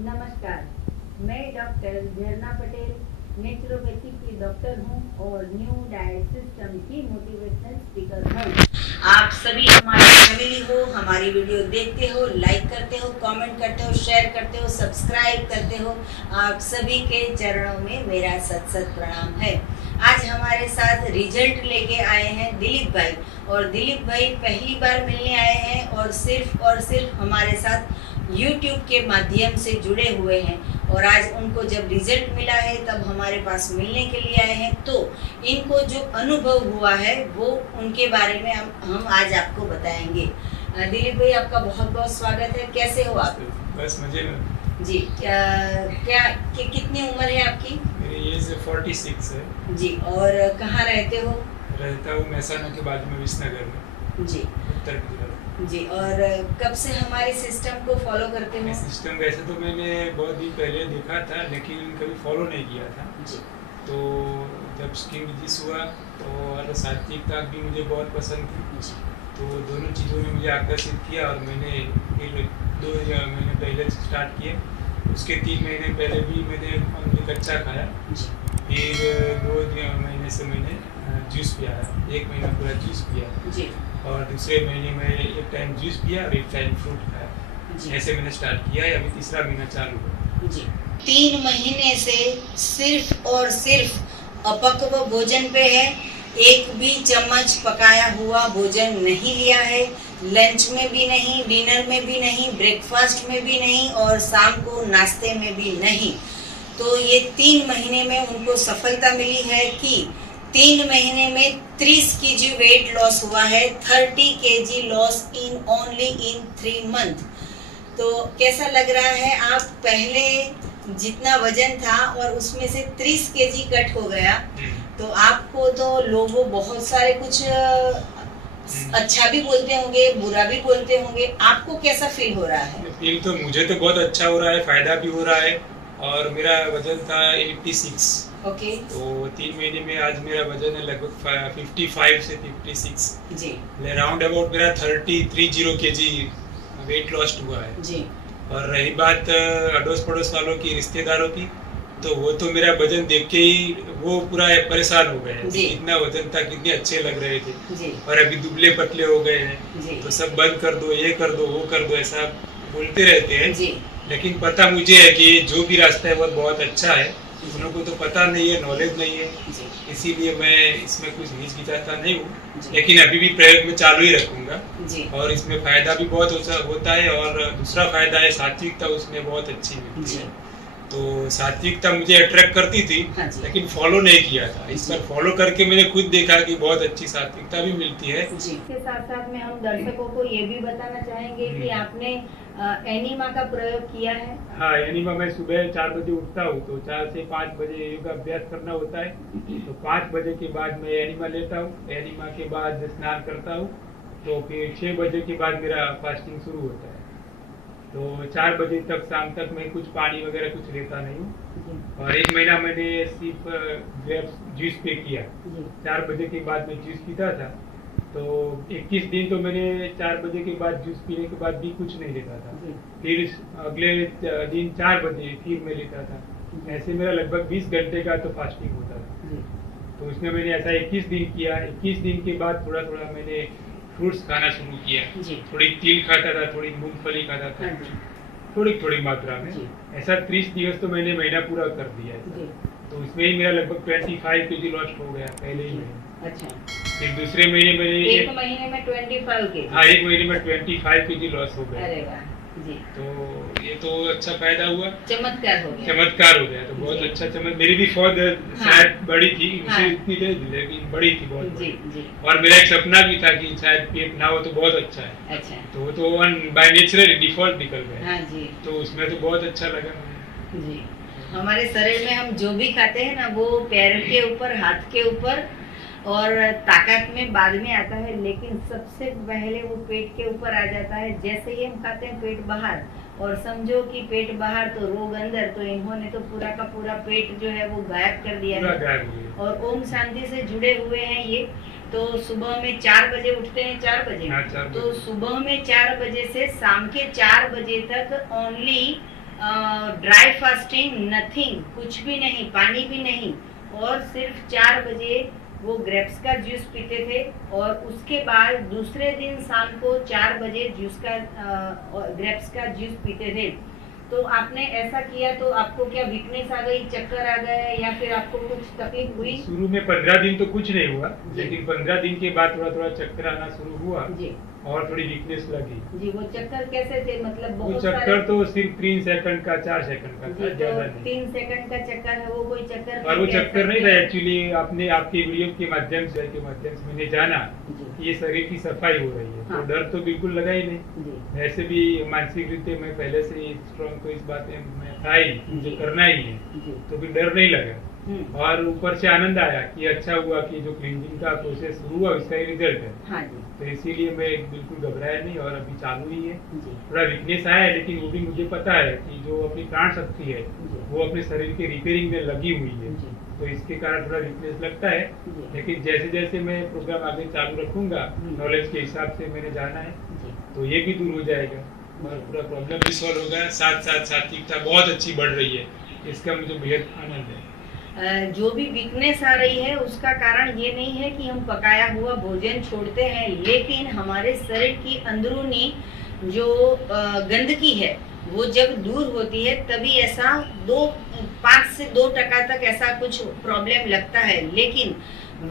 नमस्कार, मैं डॉक्टर झरना पटेल नेचुरोपैथी की डॉक्टर हूँ और न्यू डाइट सिस्टम की मोटिवेशनल स्पीकर हूँ। आप सभी हमारी फैमिली हो, हमारी वीडियो देखते हो, लाइक करते हो, कमेंट करते हो, शेयर करते हो, सब्सक्राइब करते हो। आप सभी के चरणों में मेरा सत सत प्रणाम है। आज हमारे साथ रिजल्ट लेके आए हैं दिलीप भाई, और दिलीप भाई पहली बार मिलने आए हैं और सिर्फ हमारे साथ YouTube के माध्यम से जुड़े हुए हैं, और आज उनको जब रिजल्ट मिला है तब हमारे पास मिलने के लिए आए हैं। तो इनको जो अनुभव हुआ है वो उनके बारे में हम आज आपको बताएंगे। दिलीप भाई, आपका बहुत बहुत स्वागत है। कैसे हो आप? बस मजे में जी। कितनी उम्र है आपकी? मेरी एज 46 है जी। और कहाँ रहते हो? रहता हूँ महसाना के बाजू में विसनगर में। जी, उत्तर गुजरात जी। और कब से हमारे सिस्टम को फॉलो करते हो? सिस्टम वैसे तो मैंने बहुत दिन पहले देखा था, लेकिन कभी फॉलो नहीं किया था। जी। तो जब स्किन डिजीज हुआ तो और सात्विकता भी मुझे बहुत पसंद थी, तो दोनों चीज़ों ने मुझे आकर्षित किया और मैंने फिर 2 महीने पहले स्टार्ट किए। उसके 3 महीने पहले भी मैंने अमृत कच्चा खाया, फिर 2 महीने से मैंने जूस पिया है। 1 महीना पूरा जूस पिया जी। और दूसरे महीने में एक टाइम जूस पिया और एक टाइम फ्रूट खाया। ऐसे मैंने स्टार्ट किया है, अभी तीसरा महीना चालू है। जी। 3 महीने से सिर्फ और सिर्फ अपक्व भोजन पे है। एक भी चम्मच पकाया हुआ भोजन नहीं लिया है, लंच में भी नहीं, डिनर में भी नहीं, ब्रेकफास्ट में भी नहीं और शाम को नाश्ते में भी नहीं। तो ये 3 महीने में उनको सफलता मिली है कि 3 महीने में 30 kg वेट लॉस हुआ है, 30 kg loss in only in 3 month. तो कैसा लग रहा है? आप पहले जितना वजन था और उसमें से 30 kg कट हो गया, तो आपको तो लोगों बहुत सारे कुछ अच्छा भी बोलते होंगे, बुरा भी बोलते होंगे। आपको कैसा फील हो रहा है? फील तो मुझे तो बहुत अच्छा हो रहा है, फायदा भी हो रहा है। और मेरा वजन था 86। ओके। तो 3 महीने में आज मेरा वजन है लगभग 55 से 56 जी। राउंड अबाउट मेरा 30 kg वेट लॉस हुआ है जी। और रही बात अड़ोस पड़ोस वालों की, रिश्तेदारों की, तो वो तो मेरा वजन देख के ही वो पूरा परेशान हो गए हैं। कितना वजन था, कितने अच्छे लग रहे थे जी। और अभी दुबले पतले हो गए हैं जी। तो सब बंद कर दो, ये कर दो, वो कर दो, ऐसा बोलते रहते हैं जी। लेकिन पता मुझे है कि जो भी रास्ता है वो बहुत अच्छा है। उन लोगों को तो पता नहीं है, नॉलेज नहीं है, इसीलिए मैं इसमें कुछ हिचकिचाता नहीं हूँ, लेकिन अभी भी प्रयोग में चालू ही रखूंगा। और इसमें फायदा भी बहुत होता है और दूसरा फायदा है सात्विकता उसमें बहुत अच्छी मिलती है। तो सात्विकता मुझे अट्रैक्ट करती थी, लेकिन फॉलो नहीं किया था। इस पर फॉलो करके मैंने खुद देखा कि बहुत अच्छी सात्विकता भी मिलती है। इसके साथ साथ में हम दर्शकों को ये भी बताना चाहेंगे कि आपने एनिमा का प्रयोग किया है। हाँ, एनिमा मैं सुबह 4 बजे उठता हूँ, तो 4 से 5 बजे योगा अभ्यास करना होता है। तो 5 बजे के बाद मैं एनिमा लेता हूँ, एनिमा के बाद स्नान करता हूँ, तो फिर 6 बजे के बाद मेरा फास्टिंग शुरू होता है। तो 4 बजे तक शाम तक मैं कुछ पानी वगैरह कुछ लेता नहीं हूँ। और 1 महीना मैंने सिर्फ ग्रेप्स जूस पे किया। 4 बजे के बाद मैं जूस पीता था, तो 21 दिन तो मैंने 4 बजे के बाद जूस पीने के बाद भी कुछ नहीं लेता था। फिर अगले दिन 4 बजे फिर मैं लेता था। ऐसे मेरा लगभग 20 घंटे का तो फास्टिंग होता था। तो उसमें मैंने ऐसा 21 दिन किया। 21 दिन के बाद थोड़ा थोड़ा मैंने फ्रूट्स खाना शुरू किया। थोड़ी तिल खाता था, थोड़ी मूंगफली खाता था, थोड़ी थोड़ी मात्रा में। ऐसा 30 दिवस तो मैंने महीना पूरा कर दिया है। तो उसमें ही मेरा लगभग 25 kg लॉस हो गया पहले ही महीने। अच्छा। फिर दूसरे महीने मैंने एक महीने में 25 kg। हाँ, 1 महीने में 25 kg लॉस हो गया। अरे वाह जी। तो ये तो अच्छा फायदा हुआ, चमत्कार हो गया। चमत्कार हो गया। तो बहुत अच्छा चमत्कार। मेरी भी फौज शायद बड़ी थी, उनसे इतनी नहीं, लेकिन बड़ी थी बहुत। जी जी। और मेरा एक सपना भी था कि शायद पेट ना हो तो बहुत अच्छा है। अच्छा। तो वो तो बाय नेचुरल डिफॉल्ट निकल गया। हाँ जी। तो उसमें तो बहुत अच्छा लगा मुझे जी। हमारे शरीर में हम जो भी खाते हैं ना, वो पैर के ऊपर, हाथ के ऊपर और ताकत में बाद में आता है, लेकिन सबसे पहले वो पेट के ऊपर आ जाता है। जैसे ही हम खाते हैं पेट बाहर, और समझो कि पेट बाहर तो रोग अंदर, तो इन्होंने तो पूरा का पूरा पेट जो है वो गायब कर दिया है। और ओम शांति से जुड़े हुए हैं ये। तो सुबह में 4 बजे उठते हैं, 4 बजे। तो सुबह में 4 बजे से शाम के 4 बजे तक ओनली ड्राई फास्टिंग, नथिंग, कुछ भी नहीं, पानी भी नहीं, और सिर्फ 4 बजे वो ग्रेप्स का जूस पीते थे, और उसके बाद दूसरे दिन शाम को 4 बजे ग्रेप्स का जूस पीते थे। तो आपने ऐसा किया तो आपको क्या वीकनेस आ गई, चक्कर आ गए, या फिर आपको कुछ तकलीफ हुई? शुरू में 15 दिन तो कुछ नहीं हुआ, जी। लेकिन 15 दिन के बाद थोड़ा थोड़ा चक्कर आना शुरू हुआ जी और थोड़ी वीकनेस लगी। जी। वो चक्कर कैसे थे, मतलब वो बहुत चक्कर सारे? तो सिर्फ 3 सेकंड का 4 सेकंड का जी, था, तो ज्यादा नहीं। 3 सेकंड का चक्कर है, वो कोई चक्कर और वो नहीं, चक्कर नहीं था कैसा? एक्चुअली, आपने आपके वीडियो के माध्यम से मैंने जाना जी कि ये शरीर की सफाई हो रही है। हाँ। तो डर तो बिल्कुल लगा ही नहीं। जी ऐसे भी मानसिक रीते मैं पहले से ही स्ट्रॉन्ग, तो इस बात में था ही, मुझे जी। करना ही है, जी। तो फिर डर नहीं लगा। हम्म, और ऊपर से आनंद आया कि अच्छा हुआ कि जो क्लींजिंग का प्रोसेस हुआ उसका ही रिजल्ट है। हाँ जी तो इसीलिए मैं बिल्कुल घबराया नहीं, और अभी चालू ही है। जी थोड़ा वीकनेस आया है, लेकिन वो भी मुझे पता है कि जो अपनी प्राण शक्ति है जी वो अपने शरीर के रिपेयरिंग में लगी हुई है, जी तो इसके कारण थोड़ा वीकनेस लगता है। जी लेकिन जैसे जैसे मैं प्रोग्राम आगे चालू रखूंगा, नॉलेज के हिसाब से मैंने जाना है, जी तो ये भी दूर हो जाएगा और पूरा प्रॉब्लम भी सॉल्व होगा। साथ साथ सात्विकता बहुत अच्छी बढ़ रही है, इसका मुझे बेहद आनंद है। जो भी वीकनेस आ रही है उसका कारण ये नहीं है कि हम पकाया हुआ भोजन छोड़ते हैं, लेकिन हमारे शरीर की अंदरूनी जो गंदगी है वो जब दूर होती है तभी ऐसा 5 से 2% तक ऐसा कुछ प्रॉब्लम लगता है। लेकिन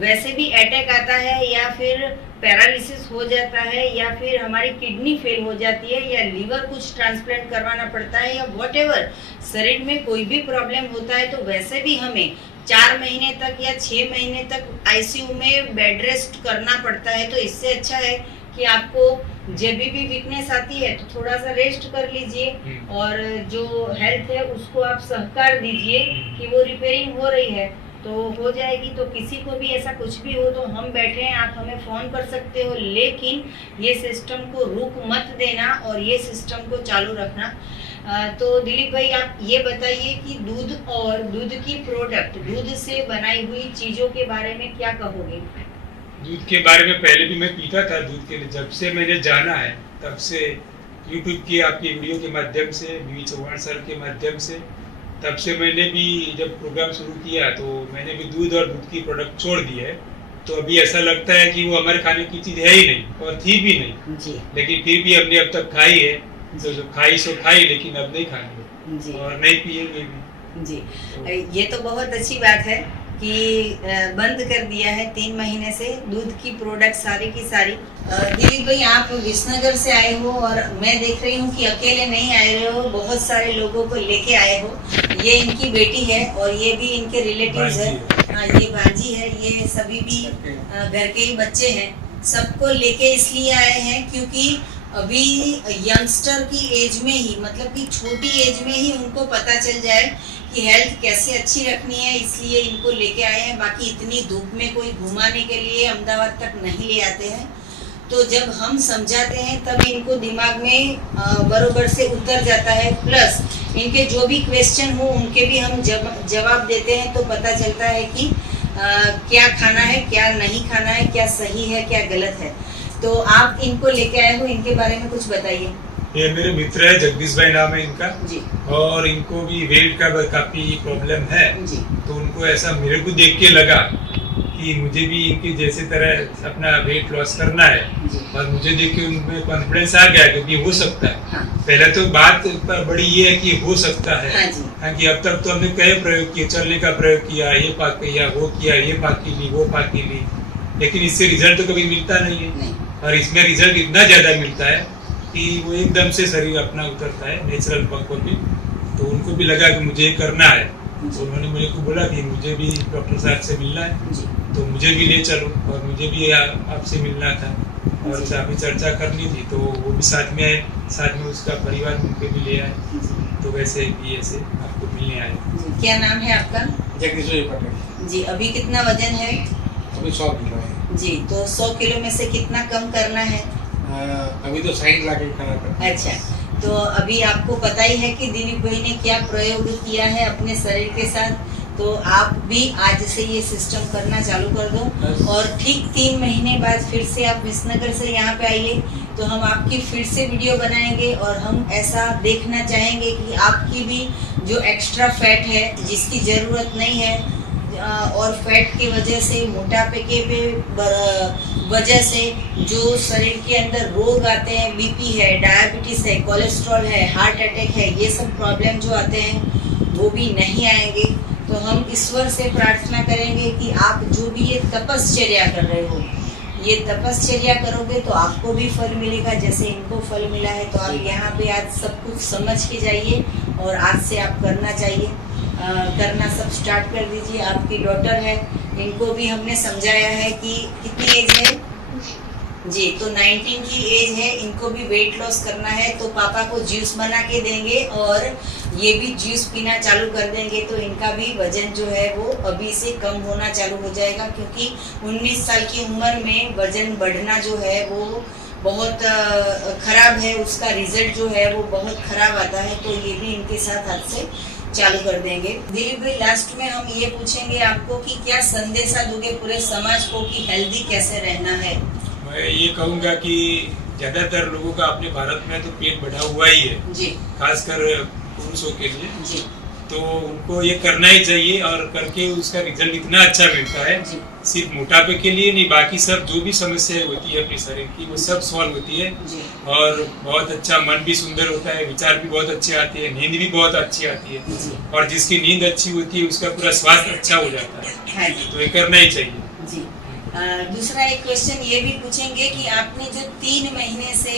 वैसे भी अटैक आता है, या फिर पैरालिसिस हो जाता है, या फिर हमारी किडनी फेल हो जाती है, या लीवर कुछ ट्रांसप्लांट करवाना पड़ता है, या व्हाटएवर शरीर में कोई भी प्रॉब्लम होता है, तो वैसे भी हमें 4 महीने तक या 6 महीने तक आईसीयू में बेड रेस्ट करना पड़ता है। तो इससे अच्छा है कि आपको जब भी वीकनेस आती है तो थोड़ा सा रेस्ट कर लीजिए, और जो हेल्थ है उसको आप सहकार दीजिए कि वो रिपेयरिंग हो रही है तो हो जाएगी। तो किसी को भी ऐसा कुछ भी हो तो हम बैठे हैं, आप हमें फोन कर सकते हो, लेकिन ये सिस्टम को रुक मत देना और ये सिस्टम को चालू रखना। तो दिलीप भाई आप ये बताइए कि दूध और दूध की प्रोडक्ट, दूध से बनाई हुई चीजों के बारे में क्या कहोगे? दूध के बारे में पहले भी मैं पीता था दूध के लिए, जब से मैंने जाना है तब से यूट्यूब की आपकी वीडियो के माध्यम से, बीवी चौहान सर के माध्यम से, तब से मैंने भी जब प्रोग्राम शुरू किया तो मैंने भी दूध और दूध की प्रोडक्ट छोड़ दी है। तो अभी ऐसा लगता है कि वो हमारे खाने की चीज़ है ही नहीं और थी भी नहीं जी। लेकिन फिर भी हमने अब तक खाई है, तो जो खाई सो खाई, लेकिन अब नहीं खानी जी और नहीं पिएंगे भी। जी। ये तो बहुत अच्छी बात है कि बंद कर दिया है 3 महीने से दूध की प्रोडक्ट सारी की सारी। दिलीप भाई आप विसनगर से आए हो और मैं देख रही हूँ कि अकेले नहीं आए हो, बहुत सारे लोगों को लेके आए हो। ये इनकी बेटी है और ये भी इनके रिलेटिव्स है। हाँ, ये भांजी है, ये सभी भी घर के ही बच्चे हैं। सबको लेके इसलिए आए हैं क्योंकि अभी यंगस्टर की एज में ही, मतलब कि छोटी एज में ही उनको पता चल जाए कि हेल्थ कैसे अच्छी रखनी है, इसलिए इनको लेके आए हैं। बाकी इतनी धूप में कोई घुमाने के लिए अहमदाबाद तक नहीं ले आते हैं। तो जब हम समझाते हैं तब इनको दिमाग में बरोबर से उतर जाता है। प्लस इनके जो भी क्वेश्चन हो उनके भी हम जवाब देते हैं, तो पता चलता है कि क्या खाना है, क्या नहीं खाना है, क्या सही है, क्या गलत है। तो आप इनको लेके आए हो, इनके बारे में कुछ बताइए। ये मेरे मित्र है, जगदीश भाई नाम है इनका जी। और इनको भी वेट का काफी प्रॉब्लम है जी। तो उनको ऐसा मेरे को देख के लगा कि मुझे भी इनके जैसे तरह अपना वेट लॉस करना है जी। और मुझे देख के उनमें कॉन्फिडेंस आ गया कि ये हो सकता है। हाँ। पहले तो बात बड़ी ये है कि हो सकता है। हाँ जी। हाँ, कि अब तक तो हमने कई प्रयोग किए, चलने का प्रयोग किया, ये पाक किया, वो किया, ये पाकी ली, वो पाकी ली, लेकिन इससे रिजल्ट तो कभी मिलता नहीं है। नहीं। और इसमें रिजल्ट इतना ज्यादा मिलता है कि वो एकदम से शरीर अपना उतरता है नेचुरल पक्व पे। तो उनको भी लगा कि मुझे ये करना है, तो उन्होंने मुझे को बोला कि मुझे भी डॉक्टर साहब से मिलना है, जी। तो मुझे भी ले चलो। और मुझे भी आपसे मिलना था और काफी चर्चा करनी थी, तो वो भी साथ में आए, साथ में उसका परिवार उनके भी ले आए। तो वैसे भी ऐसे आपको मिलने आए। जी। क्या नाम है आपका? जगदीश पटेल। जी। अभी कितना वजन है? अभी 100 किलो है। जी। तो 100 किलो में से कितना कम करना है? अभी तो 60 लाख खाना पड़ता है। अच्छा, तो अभी आपको पता ही है कि दिलीप भाई ने क्या प्रयोग किया है अपने शरीर के साथ। तो आप भी आज से ये सिस्टम करना चालू कर दो और ठीक 3 महीने बाद फिर से आप विसनगर से यहाँ पे आइए तो हम आपकी फिर से वीडियो बनाएंगे और हम ऐसा देखना चाहेंगे कि आपकी भी जो एक्स्ट्रा फैट है जिसकी ज़रूरत नहीं है और फैट की वजह से मोटापे के वजह से जो शरीर के अंदर रोग आते हैं, बीपी है, डायबिटीज़ है, कोलेस्ट्रॉल है, हार्ट अटैक है, ये सब प्रॉब्लम जो आते हैं वो भी नहीं आएंगे। तो हम ईश्वर से प्रार्थना करेंगे कि आप जो भी ये तपश्चर्या कर रहे हो, ये तपश्चर्या करोगे तो आपको भी फल मिलेगा जैसे इनको फल मिला है। तो आप यहाँ पे आज सब कुछ समझ के जाइए और आज से आप करना चाहिए, करना सब स्टार्ट कर दीजिए। आपकी डॉटर है, इनको भी हमने समझाया है कि कितनी एज है जी, तो 19 की एज है, इनको भी वेट लॉस करना है तो पापा को जूस बना के देंगे और ये भी जूस पीना चालू कर देंगे तो इनका भी वजन जो है वो अभी से कम होना चालू हो जाएगा, क्योंकि 19 साल की उम्र में वजन बढ़ना जो है वो बहुत खराब है, उसका रिजल्ट जो है वो बहुत खराब आता है। तो ये भी इनके साथ आज से चालू कर देंगे। दिलीप भाई, लास्ट में हम ये पूछेंगे आपको कि क्या संदेशा दोगे पूरे समाज को कि हेल्दी कैसे रहना है? मैं ये कहूँगा कि ज्यादातर लोगों का अपने भारत में तो पेट बढ़ा हुआ ही है जी, खासकर पुरुषों के लिए, जी, तो उनको ये करना ही चाहिए और करके उसका रिजल्ट इतना अच्छा मिलता है। जी, सिर्फ मोटापे के लिए नहीं, बाकी सब जो भी समस्याएं होती है अपने शरीर की वो सब सॉल्व होती है जी, और बहुत अच्छा मन भी सुंदर होता है, विचार भी बहुत अच्छे आते हैं, नींद भी बहुत अच्छी आती है जी, और जिसकी नींद अच्छी होती है उसका पूरा स्वास्थ्य अच्छा हो जाता है। हाँ जी, तो ये करना ही चाहिए जी। दूसरा एक क्वेश्चन ये भी पूछेंगे कि आपने जो 3 महीने से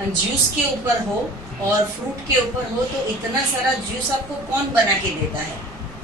जूस के ऊपर हो और फ्रूट के ऊपर हो, तो इतना सारा जूस आपको कौन बना के देता है?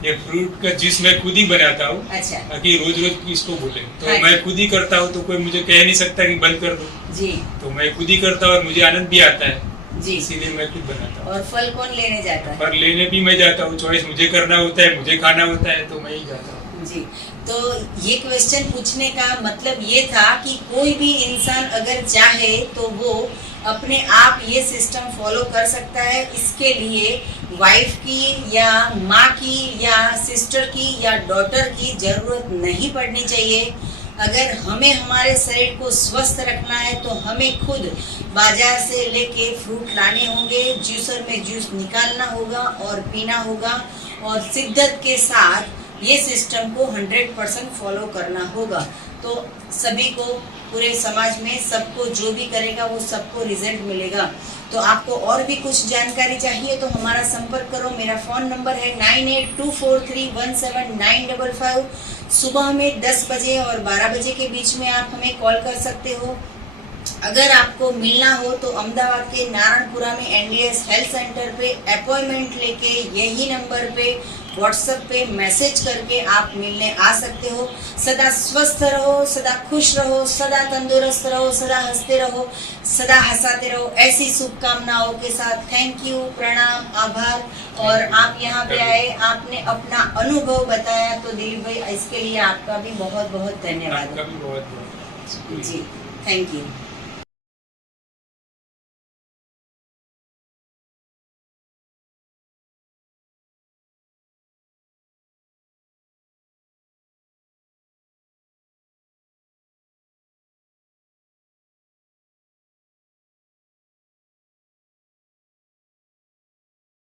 ये फ्रूट का जूस मैं खुद ही बनाता हूँ, अच्छा, ताकि रोज रोज किसको बोले, तो हाँ। मैं खुद ही करता हूँ, तो कोई मुझे कह नहीं सकता कि बंद कर दो, जी, तो मैं खुद ही करता हूँ और मुझे आनंद भी आता है, जी। इसीलिए मैं खुद बनाता हूँ। और फल कौन लेने जाता है? पर लेने भी मैं जाता हूँ, चॉइस मुझे करना होता है, मुझे खाना होता है, तो मैं ही जाता हूँ। जी, तो ये क्वेश्चन पूछने का मतलब ये था कि कोई भी इंसान अगर चाहे तो वो अपने आप ये सिस्टम फॉलो कर सकता है। इसके लिए वाइफ की या माँ की या सिस्टर की या डॉटर की ज़रूरत नहीं पड़नी चाहिए। अगर हमें हमारे शरीर को स्वस्थ रखना है तो हमें खुद बाजार से लेके फ्रूट लाने होंगे, जूसर में जूस निकालना होगा और पीना होगा और शिद्दत के साथ ये सिस्टम को 100% फॉलो करना होगा। तो सभी को, पूरे समाज में सबको जो भी करेगा वो सबको रिजल्ट मिलेगा। तो आपको और भी कुछ जानकारी चाहिए तो हमारा संपर्क करो। मेरा फ़ोन नंबर है 9824317955। सुबह में 10 बजे और 12 बजे के बीच में आप हमें कॉल कर सकते हो। अगर आपको मिलना हो तो अहमदाबाद के नारायणपुरा में एनडीएस हेल्थ सेंटर पे अपॉइंटमेंट लेके यही नंबर पे व्हाट्सएप पे मैसेज करके आप मिलने आ सकते हो। सदा स्वस्थ रहो, सदा खुश रहो, सदा तंदुरुस्त रहो, सदा हंसते रहो, सदा हंसाते रहो, ऐसी शुभकामनाओं के साथ थैंक यू, प्रणाम, आभार। और आप यहाँ पे आए, आपने अपना अनुभव बताया, तो दिलीप भाई इसके लिए आपका भी बहुत बहुत धन्यवाद। आपका भी बहुत बहुत जी, थैंक यू।